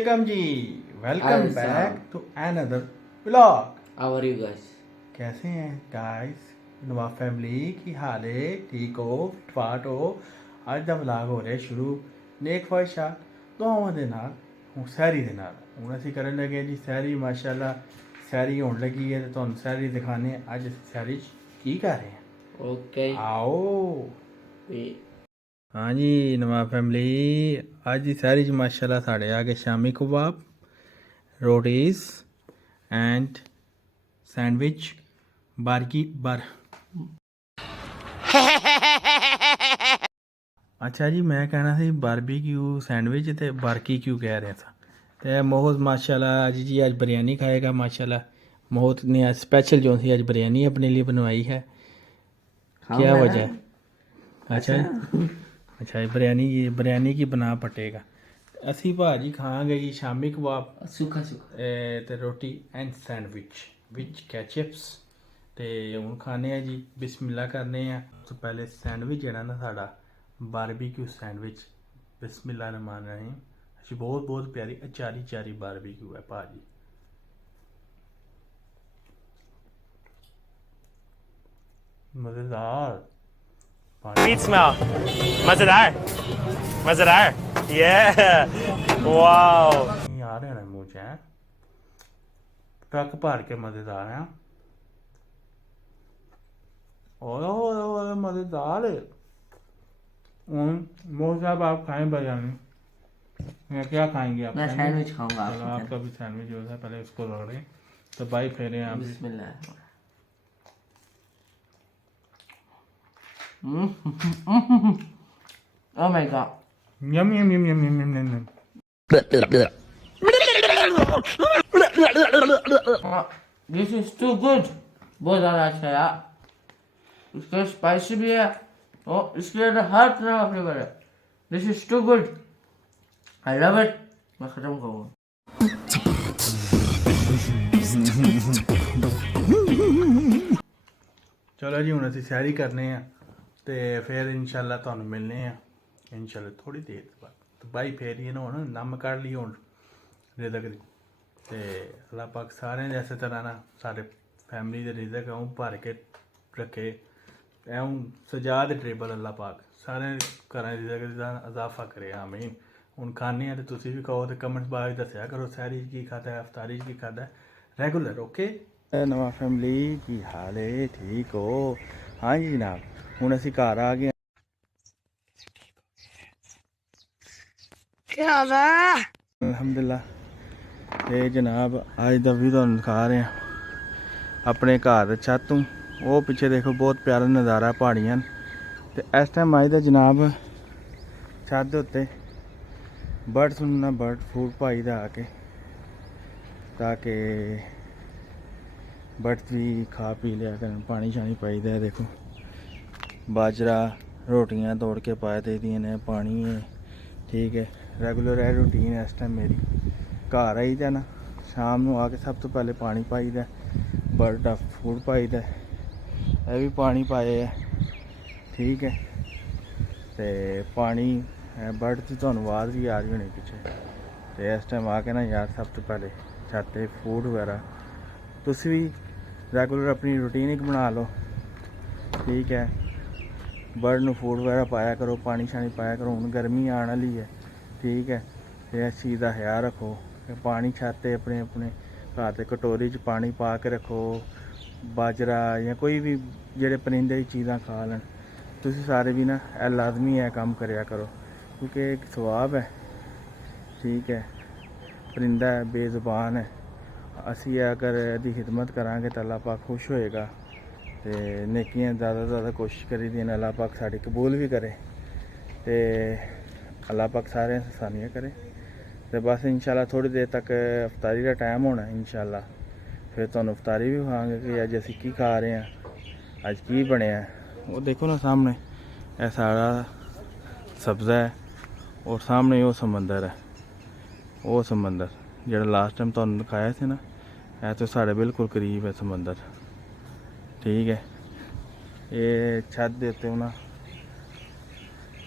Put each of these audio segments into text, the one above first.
Assalamualaikum ji. Welcome back to another vlog. How are you guys? कैसे हैं guys? नवाब family की हाल है? ठीक हो? फाट हो? ਅੱਜ ਦਾ ਵਲੌਗ ਹੋ ਰਿਹਾ ਸ਼ੁਰੂ ਨੇਕ ਫਾਇਸ਼ਾ ਦੋਵਾਂ ਦੇ ਨਾਲ ਹੁਣ ਸਹਿਰੀ ਦੇ ਨਾਲ ਹੁਣ ਅਸੀਂ ਕਰਨ ਲੱਗੇ ਜੀ ਸਹਿਰੀ ਮਾਸ਼ਾਅੱਲਾ ਸਹਿਰੀ ਹੋਣ ਲੱਗੀ ਹੈ ਤੇ ਤੁਹਾਨੂੰ ਸਹਿਰੀ ਦਿਖਾਣੇ ਅੱਜ ਅਸੀਂ ਸਹਿਰੀ 'ਚ ਕੀ ਕਰ ਰਹੇ ਹਾਂ Okay. ਆਓ We हाँ जी नवाब फैमिली अज की सारी च माशाल्लाह साढ़े आ गए शामी कबाब रोटीज एंड सैंडविच बारकी बार अच्छा जी मैं कहना सी बारबीक्यू सैंडविच ते बारकी क्यों कह रहा था तो मोहत माशाल्लाह अज जी आज बिरयानी खाएगा माशाल्लाह मोहत ने आज स्पेशल जो सी आज बिरयानी अपने लिए बनवाई है क्या वजह है अच्छा अच्छा बिरयानी की बना पटेगा ਅਸੀਂ ਭਾਜੀ ਖਾਵਾਂਗੇ ਜੀ ਸ਼ਾਮੀ ਕਬਾਬ suka. ਤੇ ਰੋਟੀ ਐਂਡ ਸੈਂਡਵਿਚ ਵਿੱਚ ਕੈਚਅਪਸ ਤੇ ਹੁਣ ਖਾਣੇ ਆ ਜੀ ਬਿਸਮਿਲ੍ਲਾ ਕਰਨੇ ਆ ਤੋਂ ਪਹਿਲੇ ਸੈਂਡਵਿਚ ਜਿਹੜਾ ਨਾ ਸਾਡਾ ਬਾਰਬੀਕਿਊ ਸੈਂਡਵਿਚ ਬਿਸਮਿਲ੍ਲਾ ਰਹਿਮਾਨ ਰਹੀਮ ਅਸੀਂ ਬਹੁਤ ਪਿਆਰੀ ਅਚਾਰੀ ਬਾਰਬੀਕਿਊ ਹੈ ਭਾਜੀ ਮਜ਼ੇਦਾਰ Sweet smell. Mazadar. Yeah. Wow. ਆ ਰਿਹਾ ਨਾ ਮੂੰਹ 'ਚ ਹੈ ਟੱਕ ਭਰ ਕੇ ਮਜ਼ੇਦਾਰ ਹੈ ਓਏ मज़ेदार है मोहन साहब आप खाएं बिरयानी मैं क्या खाएंगे आप मैं सैंडविच खाऊंगा चलो आपका भी सैंडविच जो है पहले उसको रगड़े तो भाई फेरे आप भी बिस्मिल्लाह. Oh my god. Yama Yama Yama Yama Yama Yama Yama Yama This is too good. बहुत ज़्यादा अच्छा है यार. इसका स्पाइसी भी है और इसके अंदर हर तरह का फ्लेवर है. This is too good. I love it. मैं खत्म करूँगा. ਚਲੋ ਜੀ ਹੁਣ ਅਸੀਂ ਸੈਰੀ ਕਰਨੇ ਆ ਤੇ ਫਿਰ ਇਨਸ਼ਾਅੱਲਾ ਤੁਹਾਨੂੰ ਮਿਲਨੇ ਆ ਇਨਸ਼ਾਅੱਲਾ ਥੋੜੀ ਦੇਰ ਬਾਅਦ ਤੇ ਬਾਈ ਫੇਰ ਇਹ ਨਾ ਹੁਣ ਨਮ ਕੱਢ ਲਈ ਹੁਣ ਰਿਜ਼ਕ ਦੀ ਤੇ ਅੱਲਾਹ ਪਾਕ ਸਾਰਿਆਂ ਦੇ ਇਸੇ ਤਰ੍ਹਾਂ ਨਾ ਸਾਡੇ ਫੈਮਿਲੀ ਦੇ ਰਿਜ਼ਕ ਉਹ ਭਰ ਕੇ ਰੱਖੇ ਐਉਂ ਸਜਾ ਦੇ ਟੇਬਲ ਅੱਲਾਹ ਪਾਕ ਸਾਰਿਆਂ ਦੇ ਘਰਾਂ ਦੇ ਰਿਜ਼ਕ ਦਾ ਇਜ਼ਾਫਾ ਕਰੇ ਆਮੀਨ ਹੁਣ ਖਾਣੇ ਆ ਤੇ ਤੁਸੀਂ ਵੀ ਕਹੋ ਤੇ ਕਮੈਂਟ ਬਾਅਦ ਦੱਸਿਆ ਕਰੋ ਸੈਰੀ 'ਚ ਕੀ ਖਾਦਾ ਹੈ ਅਫਤਾਰੀ 'ਚ ਕੀ ਖਾਦਾ ਰੈਗੂਲਰ ਓਕੇ ਨਵਾਂ ਫੈਮਿਲੀ ਕੀ ਹਾਲ ਹੈ ਠੀਕ ਹੋ ਹਾਂ ਜੀ ਜਨਾਬ ਹੁਣ ਅਸੀਂ ਘਰ ਆ ਗਏ क्या है? ਅਲਹਮਦੁਲਿਲਾ ਤੇ ਜਨਾਬ ਅੱਜ ਦਾ ਵੀ ਤੁਹਾਨੂੰ ਦਿਖਾ ਰਹੇ ਹਾਂ ਆਪਣੇ ਘਰ ਦੇ ਛੱਤ ਤੋਂ ਉਹ ਪਿੱਛੇ ਦੇਖੋ ਬਹੁਤ ਪਿਆਰਾ ਨਜ਼ਾਰਾ ਪਹਾੜੀਆਂ ਤੇ ਇਸ ਟਾਈਮ ਅੱਜ ਦਾ ਜਨਾਬ ਛੱਤ ਦੇ ਉੱਤੇ ਬਰਡ ਸੁਣਨਾ ਬਰਡ ਫੂਡ ਪਾਈ ਦਾ ਆ ਕੇ ਤਾਂ ਕਿ ਬਰਡ ਵੀ ਖਾ ਪੀ ਲਿਆ ਕਰਨ ਪਾਣੀ ਸ਼ਾਣੀ ਪਾਈਦਾ ਦੇਖੋ ਬਾਜਰਾ ਰੋਟੀਆਂ ਤੋੜ ਕੇ ਪਾਏ ਦੇ ਦੀਆਂ ਨੇ ਪਾਣੀ ਹੈ ਠੀਕ ਹੈ ਰੈਗੂਲਰ ਹੈ ਰੂਟੀਨ ਇਸ ਟਾਈਮ ਮੇਰੀ ਘਰ ਆਈਦਾ ਨਾ ਸ਼ਾਮ ਨੂੰ ਆ ਕੇ ਸਭ ਤੋਂ ਪਹਿਲੇ ਪਾਣੀ ਪਾਈਦਾ ਬਰਡ ਦਾ ਫੂਡ ਪਾਈਦਾ ਇਹ ਵੀ ਪਾਣੀ ਪਾਏ ਹੈ ਠੀਕ ਹੈ ਤੇ ਪਾਣੀ ਬਰਡ ਦੀ ਤੁਹਾਨੂੰ ਆਵਾਜ਼ ਵੀ ਆ ਰਹੀ ਹੋਣੀ ਪਿੱਛੇ ਤੇ ਇਸ ਟਾਈਮ ਆ ਕੇ ਨਾ ਯਾਰ ਸਭ ਤੋਂ ਪਹਿਲੇ ਛੱਤ 'ਤੇ ਫੂਡ ਵਗੈਰਾ ਤੁਸੀਂ ਵੀ ਰੈਗੂਲਰ ਆਪਣੀ ਰੂਟੀਨ ਇੱਕ ਬਣਾ ਲਓ ਠੀਕ ਹੈ ਬਰਡ ਨੂੰ ਫੂਡ ਵਗੈਰਾ ਪਾਇਆ ਕਰੋ ਪਾਣੀ ਸ਼ਾਣੀ ਪਾਇਆ ਕਰੋ ਹੁਣ ਗਰਮੀ ਆਉਣ ਵਾਲੀ ਹੈ ਠੀਕ ਹੈ ਤੇ ਇਸ ਚੀਜ਼ ਦਾ ਖਿਆਲ ਰੱਖੋ ਕਿ ਪਾਣੀ ਛੱਤ 'ਤੇ ਆਪਣੇ ਘਰ ਦੇ ਕਟੋਰੀ 'ਚ ਪਾਣੀ ਪਾ ਕੇ ਰੱਖੋ ਬਾਜਰਾ ਜਾਂ ਕੋਈ ਵੀ ਜਿਹੜੇ ਪਰਿੰਦੇ ਦੀ ਚੀਜ਼ਾਂ ਖਾ ਲੈਣ ਤੁਸੀਂ ਸਾਰੇ ਵੀ ਨਾ ਇਹ ਲਾਜ਼ਮੀ ਹੈ ਕੰਮ ਕਰਿਆ ਕਰੋ ਕਿਉਂਕਿ ਇੱਕ ਸਵਾਬ ਹੈ ਠੀਕ ਹੈ ਪਰਿੰਦਾ ਹੈ ਬੇਜ਼ੁਬਾਨ ਹੈ ਅਸੀਂ ਅਗਰ ਇਹਦੀ ਖਿਦਮਤ ਕਰਾਂਗੇ ਤਾਂ ਅੱਲਾਹ ਪਾਕ ਖੁਸ਼ ਹੋਏਗਾ ਤੇ ਨੇਕੀਆਂ ਜ਼ਿਆਦਾ ਕੋਸ਼ਿਸ਼ ਕਰੀਦੀ ਨੇ ਅੱਲਾਹ ਪਾਕ ਸਾਡੀ ਕਬੂਲ ਵੀ ਕਰੇ ਤੇ ਅੱਲਾਹ ਪਾਕ ਸਾਰਿਆਂ ਆਸਾਨੀਆਂ ਕਰੇ ਤੇ ਬਸ ਇਨਸ਼ਾਅੱਲਾ ਥੋੜੀ ਦੇਰ ਤੱਕ ਇਫਤਾਰੀ ਦਾ ਟਾਈਮ ਹੋਣਾ ਇਨਸ਼ਾਅੱਲਾ ਫਿਰ ਤੁਹਾਨੂੰ ਇਫਤਾਰੀ ਵੀ ਖਾਵਾਂਗੇ ਕਿ ਅੱਜ ਅਸੀਂ ਕੀ ਖਾ ਰਹੇ ਹਾਂ ਅੱਜ ਕੀ ਬਣਿਆ ਉਹ ਦੇਖੋ ਨਾ ਸਾਹਮਣੇ ਇਹ ਸਾਰਾ ਸਬਜ਼ਾ ਹੈ ਔਰ ਸਾਹਮਣੇ ਉਹ ਸਮੁੰਦਰ ਹੈ ਉਹ ਸਮੁੰਦਰ ਜਿਹੜਾ ਲਾਸਟ ਟਾਈਮ ਤੁਹਾਨੂੰ ਦਿਖਾਇਆ ਸੀ ਨਾ ਇਹ ਤਾਂ ਸਾਡੇ ਬਿਲਕੁਲ ਕਰੀਬ ਹੈ ਸਮੁੰਦਰ ਠੀਕ ਹੈ ਇਹ ਛੱਤ ਦੇ ਉੱਤੇ ਉਹਨਾਂ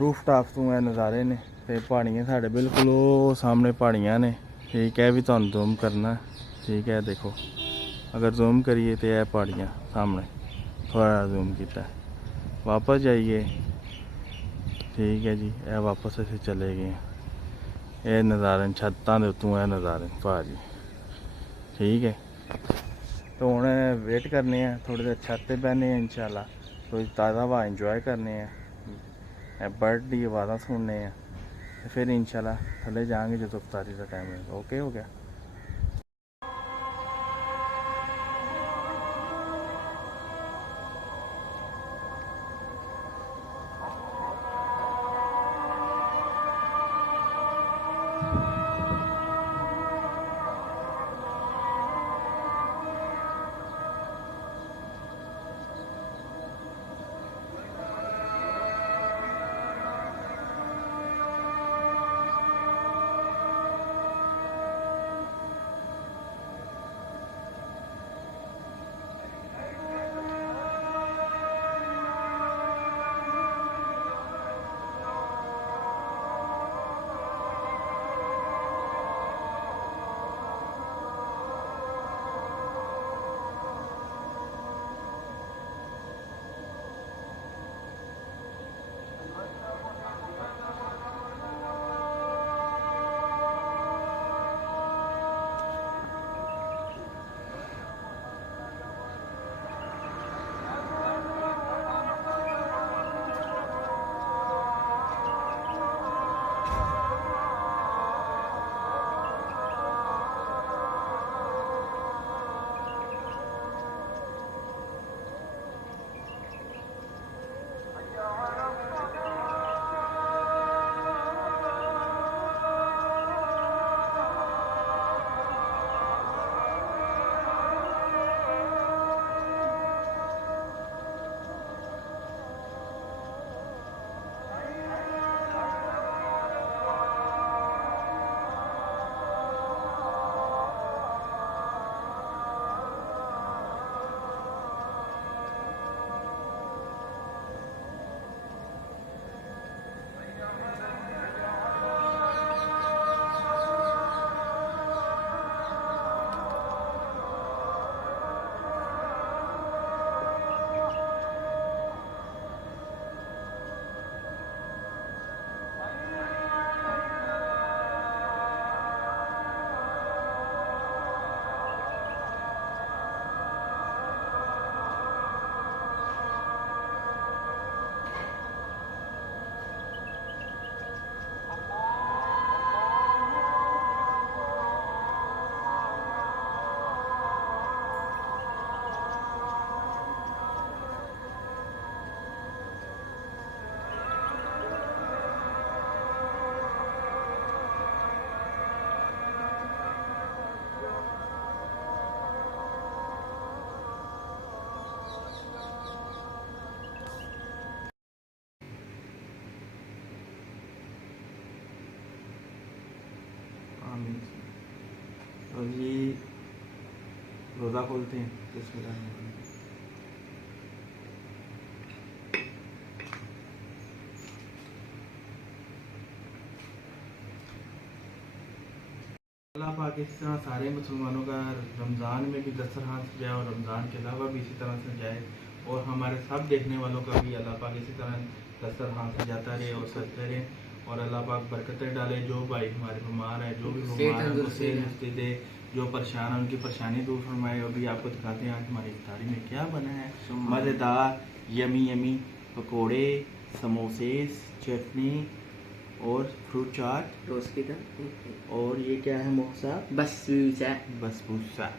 ਰੂਫ ਟਾਪ ਤੋਂ ਇਹ ਨਜ਼ਾਰੇ ਨੇ ਤੇ ਪਹਾੜੀਆਂ ਸਾਡੇ ਬਿਲਕੁਲ ਉਹ ਸਾਹਮਣੇ ਪਹਾੜੀਆਂ ਨੇ ठीक है भी तुहानू जूम करना ठीक है देखो अगर जूम करिए तो यह पहाड़ियाँ सामने थोड़ा जूम किया वापस जाइए ठीक है जी यह वापस असीं चले गए ये नज़ारे छत्तां दे उत्तों यह नज़ारे भाजी ठीक है तो हुण वेट करने हैं थोड़ी देर छत पे बहने हैं इंशाल्लाह थोड़ी ताज़ा हवा इंजॉय करने हैं बर्ड की आवाज़ां सुनने हैं फिर इंशाल्लाह थले जाएंगे जो इफ्तारी का टाइम है ओके हो गया और ये रोज़ा खोलते हैं अल्लाह पाक इस तरह सारे मुसलमानों का रमज़ान में भी दस्तरखान सजाए और रमज़ान के अलावा भी इसी तरह सजाए और हमारे सब देखने वालों का भी अल्लाह पाक इसी तरह दस्तरखान सजाता रहे और सजते रहे और अल्लाह पाक बरकतें डाले जो भाई हमारे बीमार है जो भी बीमार है उनको सेहत दे जो परेशान है उनकी परेशानी दूर फरमाए। अभी आपको दिखाते हैं आज हमारी इफ्तारी में क्या बना है मज़ेदार यमी यमी पकोड़े समोसे चटनी और फ्रूट चाट और ये क्या है मोहसा बसबूसा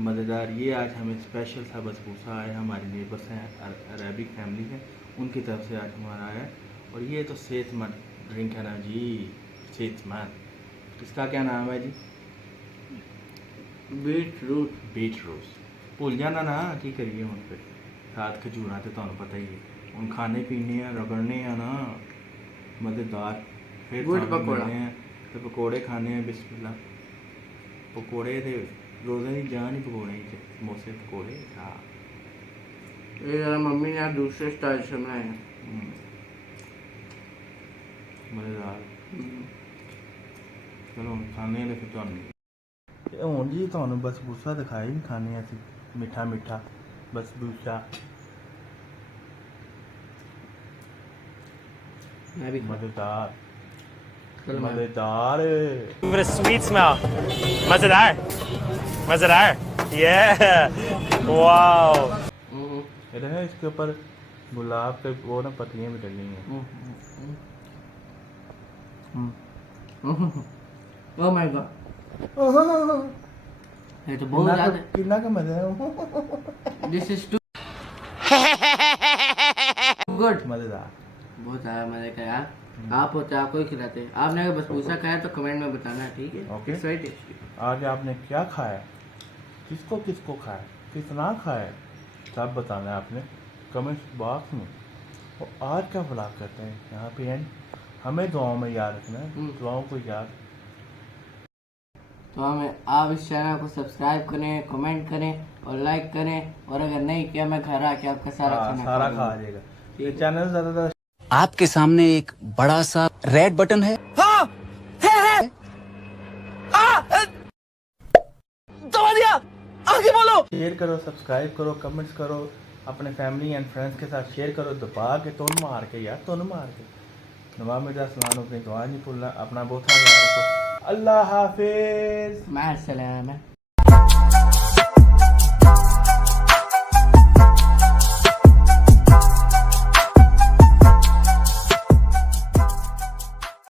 मज़ेदार। ये आज हमें स्पेशल सा बसबूसा आया हमारे नेबर्स हैं अरबिक फैमिली है उनकी तरफ से आज हमारा आया और ये तो सेहतमंद ड्रिंक है ना जी सेहतमंद। इसका क्या नाम है जी बीट रूट भूल जाना ना की करिए हूँ फिर साथ खजूर तो तुहानू पता ही है हूँ खाने पीने रगड़ने ना मज़ेदार फिर पकौड़ा तो पकौड़े खाने हैं बिस्मिल्लाह पकौड़े थे रोज़े की जान ही पकौड़े समोसे पकौड़े हाँ ये मम्मी ने दूसरे स्टाइल से बनाया मज़ेदार ਚਲੋ ਖਾਣੇ ਨੇ ਫਿਰ ਤੁਹਾਨੂੰ ਇਹ ਹੁਣ ਜੀ ਤੁਹਾਨੂੰ ਬਸ ਬੂਸਾ ਦਿਖਾਈ ਨਹੀਂ ਖਾਣੇ ਅਸੀਂ ਮਿੱਠਾ ਮਿੱਠਾ ਬਸ ਬੂਸਾ मैं भी मजेदार चलो मैं मजेदार Give it a sweet smell. Mazedar. Mazedar. Yeah. Wow. ये है इसके ऊपर गुलाब के वो ना पत्तियां भी डली हैं ओह माय गॉड ये तो बहुत ज्यादा कितना का मजा है दिस इज टू गुड मजेदार बहुत ज्यादा मजे का यार आप होते आपको ही खिलाते आपने अगर बसबूसा खाया तो कमेंट में बताना ठीक है ओके। सही टेस्टी आज आपने क्या खाया किसको किसको खाया कितना खाया सब बताना है आपने कमेंट बॉक्स में और आज का ब्लॉग करते हैं यहाँ पे एंड हमें दुआओं में याद रखना है दुआओं को याद तो हमें आप इस चैनल को सब्सक्राइब करें कमेंट करें और लाइक करें और अगर नहीं किया मैं घर आके आपका सारा खाना सारा खा खा जाएगा ये चैनल ज़्यादा आपके सामने एक बड़ा सा रेड बटन है शेयर करो सब्सक्राइब करो कमेंट्स करो अपने फैमिली एंड फ्रेंड्स के साथ शेयर करो दबा के तुन मार के यार तुन मार के नवाब मिर्जा सलाम अपनी दुआ नहीं भूलना अपना बहुत ख्याल रखो अल्लाह हाफिज मैं सलाम है